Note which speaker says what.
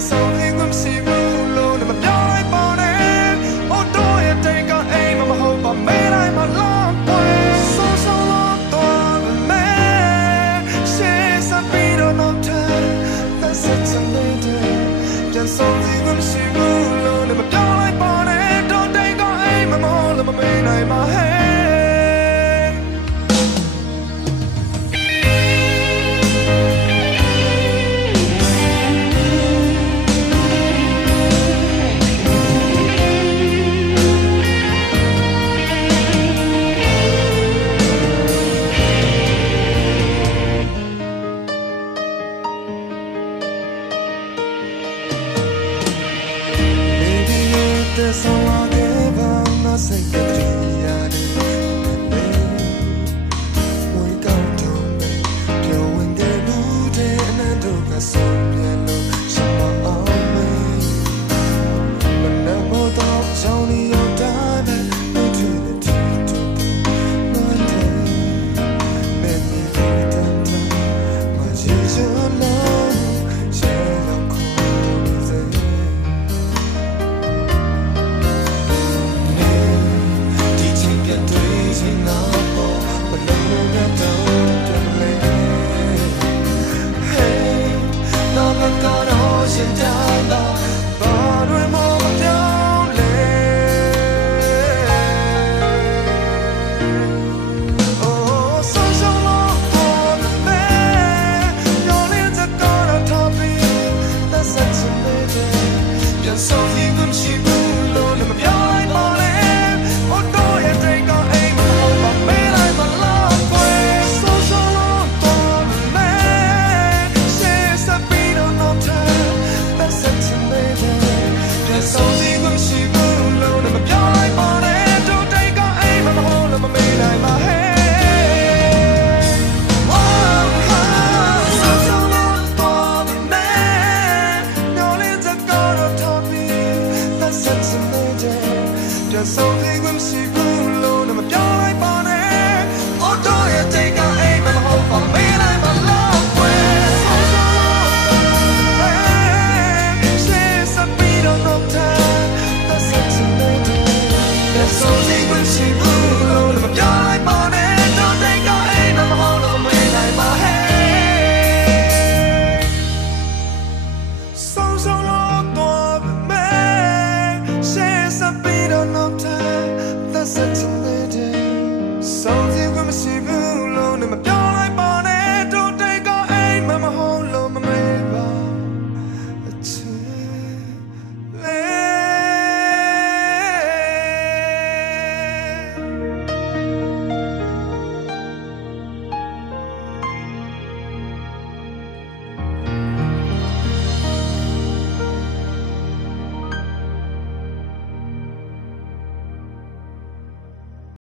Speaker 1: Sans rien comme si so long given the sacred just something whimsical.